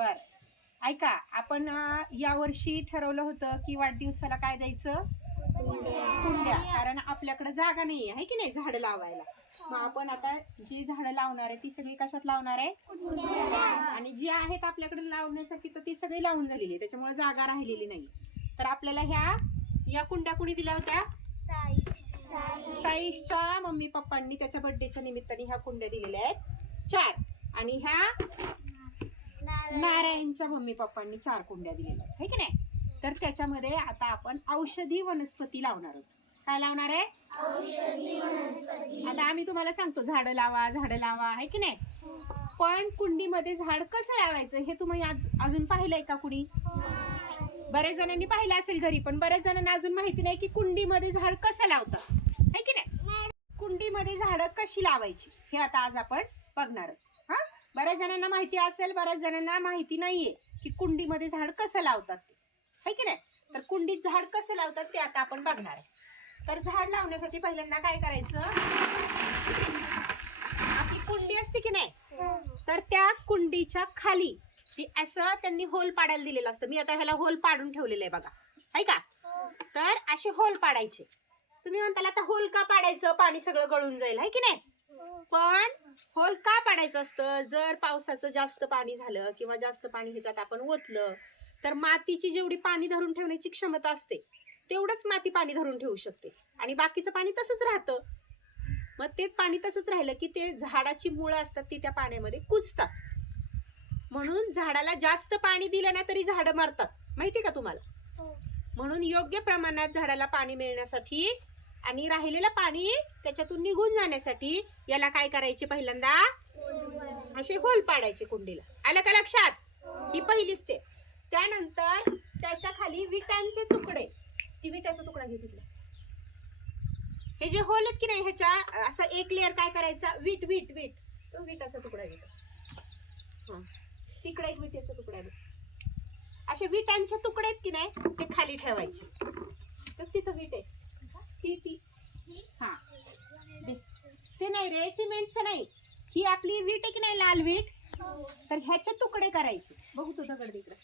बर, ऐका, आपण या वर्षी ठरवलं होतं की वाढदिवसाला काय द्यायचं? कुंड्या. कारण आपल्याकडे जागा नाहीये, है की नाही, झाड लावायला. मग आपण आता जी झाडं लावणार आहे ती सगळी कशात लावणार आहे? आणि जी आहेत आपल्याकडे लावण्यासाठी तर ती सगळी लावून झालेली आहे, त्याच्यामुळे जागा राहिलेली नाही. तर आपल्याला या कुंड्या कुणी दिल्या होत्या? साईशच्या मम्मी पप्पांनी त्याच्या बर्थडेच्या निमित्ताने ह्या कुंड्या दिलेल्या आहेत 4. आणि ह्या नारायणच्या मम्मी पप्पांनी 4 कुंड्या दिलेल्या आहेत, है की नाही. तर त्याच्यामध्ये आता आपण औषधी वनस्पती लावणार आहोत. काय लावणार आहे? औषधी वनस्पती. आता आम्ही तुम्हाला सांगतो झाडं लावा, है की नाही. पण कुंडीमध्ये झाड कसं लावायचं हे तुम्ही अजून पाहिलंय का कुणी? बऱ्याच जणांनी पाहिलं असेल घरी, पण बऱ्याच जणांना अजून माहिती नाही की कुंडीमध्ये झाड कसं लावतात, है की नाही. कुंडीमध्ये झाडं कशी लावायची हे आता आज आपण बघणार आहोत. हा, बऱ्याच जणांना माहिती असेल, बऱ्याच जणांना माहिती नाहीये की कुंडीमध्ये झाड कसं लावतात, है की नाही. तर कुंडीत झाड कसं लावतात ते आता आपण बघणार आहे. तर झाड लावण्यासाठी पहिल्यांदा काय करायचं, आपली कुंडी असते की नाही, तर त्या कुंडीच्या खाली असं त्यांनी होल पाडायला दिलेलं असतं. मी आता ह्याला होल पाडून ठेवलेलं आहे बघा, है का. तर असे होल पाडायचे. तुम्ही म्हणताल आता होल का पाडायचं, पाणी सगळं गळून जाईल, है की नाही. पण होल का पाडायचं असतं, जर पावसाचं जास्त पाणी झालं किंवा जास्त पाणी ह्याच्यात आपण ओतलं तर मातीची जेवढी पाणी धरून ठेवण्याची क्षमता असते तेवढंच माती पाणी धरून ठेवू शकते आणि बाकीचं पाणी तसंच राहतं. मग ते पाणी तसंच राहिलं की ते झाडाची मुळं असतात ती त्या पाण्यामध्ये कुजतात. म्हणून झाडाला जास्त पाणी दिलं ना तरी झाडं मरतात, माहिती का तुम्हाला. म्हणून योग्य प्रमाणात झाडाला पाणी मिळण्यासाठी आणि राहिलेलं पाणी त्याच्यातून निघून जाण्यासाठी याला काय करायचे, पहिल्यांदा असे होल पाडायचे कुंडीला. आलं का लक्षात? ही पहिली स्टेप. त्यानंतर त्याच्या खाली विटांचे तुकडे, ती विटाचा तुकडा घे तिथला. हे जे होल आहेत की नाही ह्याच्या असं एक लेअर काय करायचा, वीट तो विटाचा तुकडा घेतो. तिकडे एक विटेचा तुकडा आहे. असे विटांचे तुकडे आहेत की नाही ते खाली ठेवायचे. तर तिथं विट आहे ती हा, ते नाही रे, सिमेंटचं नाही, ही आपली वीट आहे की नाही, लाल वीट. तर ह्याचे तुकडे करायचे. बघू तू दगड तिकडे.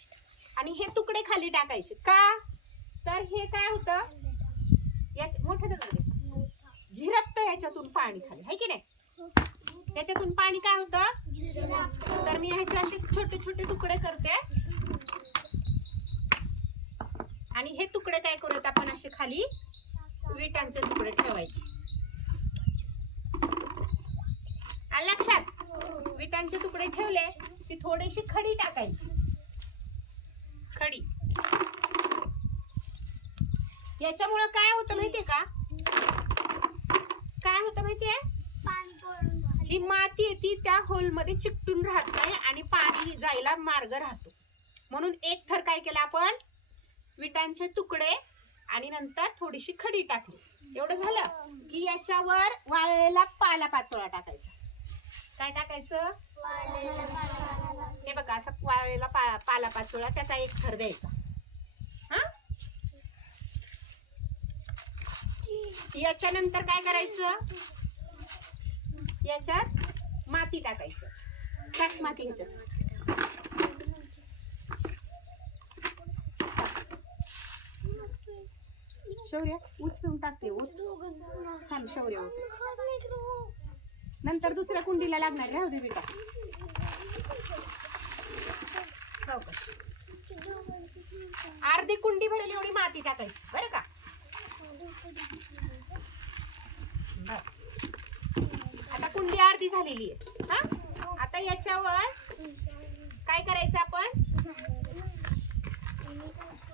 आणि हे तुकडे खाली टाकायचे. का तर हे काय होतं, मोठे दगड झिरपतं ह्याच्यातून पाणी खाली, है की नाही. ह्याच्यातून पाणी काय होतं, तर मी ह्याचे असे छोटे छोटे तुकडे करते आणि हे तुकडे काय करूयात आपण असे खाली विटांचे तुकडे ठेवायचे. आणि लक्षात, विटांचे तुकडे ठेवले की थोडीशी खडी टाकायची. खडी याच्यामुळे काय होतं माहितीये का, काय होतं माहितीये, जी माती आहे ती त्या होल मध्ये चिकटून राहत नाही आणि पाणी जायला मार्ग राहतो. म्हणून एक थर काय केला आपण, विटांचे तुकडे आणि नंतर थोडीशी खडी टाकली. एवढं झालं की याच्यावर वाळलेला पालापाचोळा टाकायचा. काय टाकायचं, हे बघा असं वाळलेला पालापाचोळा, त्याचा एक थर द्यायचा. याच्यानंतर काय करायचं, याच्यात माती टाकायचं. टाक माती ह्याच्यात. शौर्य उचलून टाकते. थांब शौर्य, नंतर दुसऱ्या कुंडीला लागणार, राहू दे बेटा. अर्धी कुंडी भरेल एवढी माती टाकायची बरं का. बस, आता कुंडी अर्धी झालेली आहे. हा, आता याच्यावर काय करायचं, आपण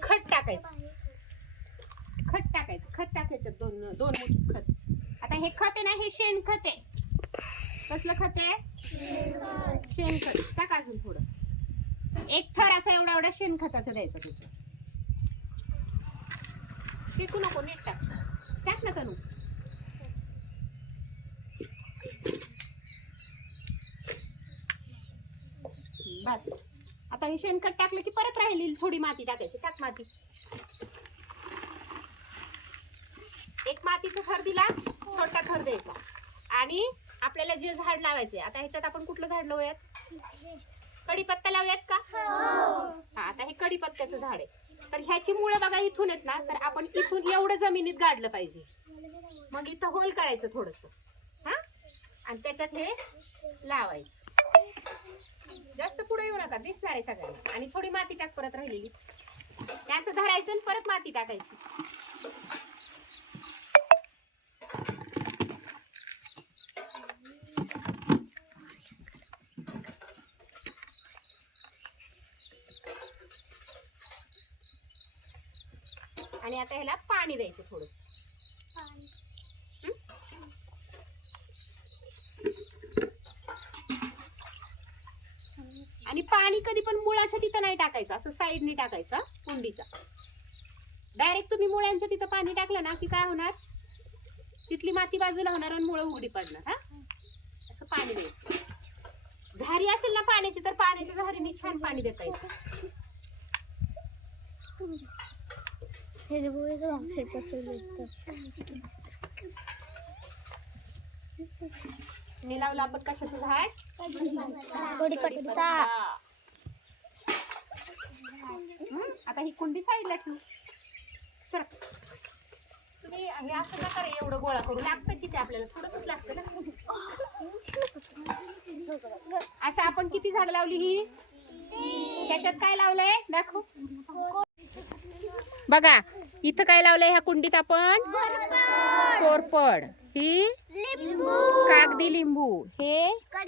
खत टाकायचं. खत टाकायचं दोन मुठी खत. आता हे खत आहे ना, हे शेणखत आहे. कसलं खत आहे, शेणखत. टाक अजून थोडं, एक थर असा एवढा शेणखताचं द्यायचं त्याच्यात. फेकू नको, नीट टाक ना तनू. बस, आता हे शेणखत टाकलं की परत राहिलेली थोडी माती टाकायची. टाक माती. एक मातीचा थर दिला, छोटा थर द्यायचा. आणि आपल्याला जे झाड लावायचे, आता ह्याच्यात आपण कुठलं झाड लावूयात, कढीपत्ता लावूयात का? हा, आता हे कढीपत्त्याचं झाड आहे. तर ह्याची मुळं बघा इथून आहेत ना, तर आपण इथून एवढं जमिनीत गाडलं पाहिजे. मग इथं होल करायचं थोडस, हा, आणि त्याच्यात हे लावायचं. जास्त पुढे येऊ नका, दिसणार आहे सगळ्यांना. आणि थोडी माती टाक परत राहिलेली. हे असं धरायचं आणि परत माती टाकायची. आणि आता ह्याला पाणी द्यायचं थोडस. आणि पाणी कधी पण मुळाच्या तिथं नाही टाकायचं, असं साईडने टाकायचं कुंडीच्या. डायरेक्ट तुम्ही मुळ्यांच्या तिथं पाणी टाकलं ना की काय होणार, तिथली माती बाजूला होणार आणि मुळं उघडी पडणार. हा, असं पाणी द्यायचं. झारी असेल ना पाण्याची, तर पाण्याच्या झारीने छान पाणी देता येतं. हे लावलं आपण कशाचं झाड? कढीपत्ता. आता ही कुंडी साईडला ठेवू. सर तुम्ही हे असं नका रे एवढं गोळा करू. लागतं किती आपल्याला? थोडंसंच लागतं ना. असं आपण किती झाड लावली ही? त्याच्यात काय लावलंय दाखव. बघा इथं काय लावलंय ह्या कुंडीत आपण? कोरफड. ही कागदी लिंबू. हे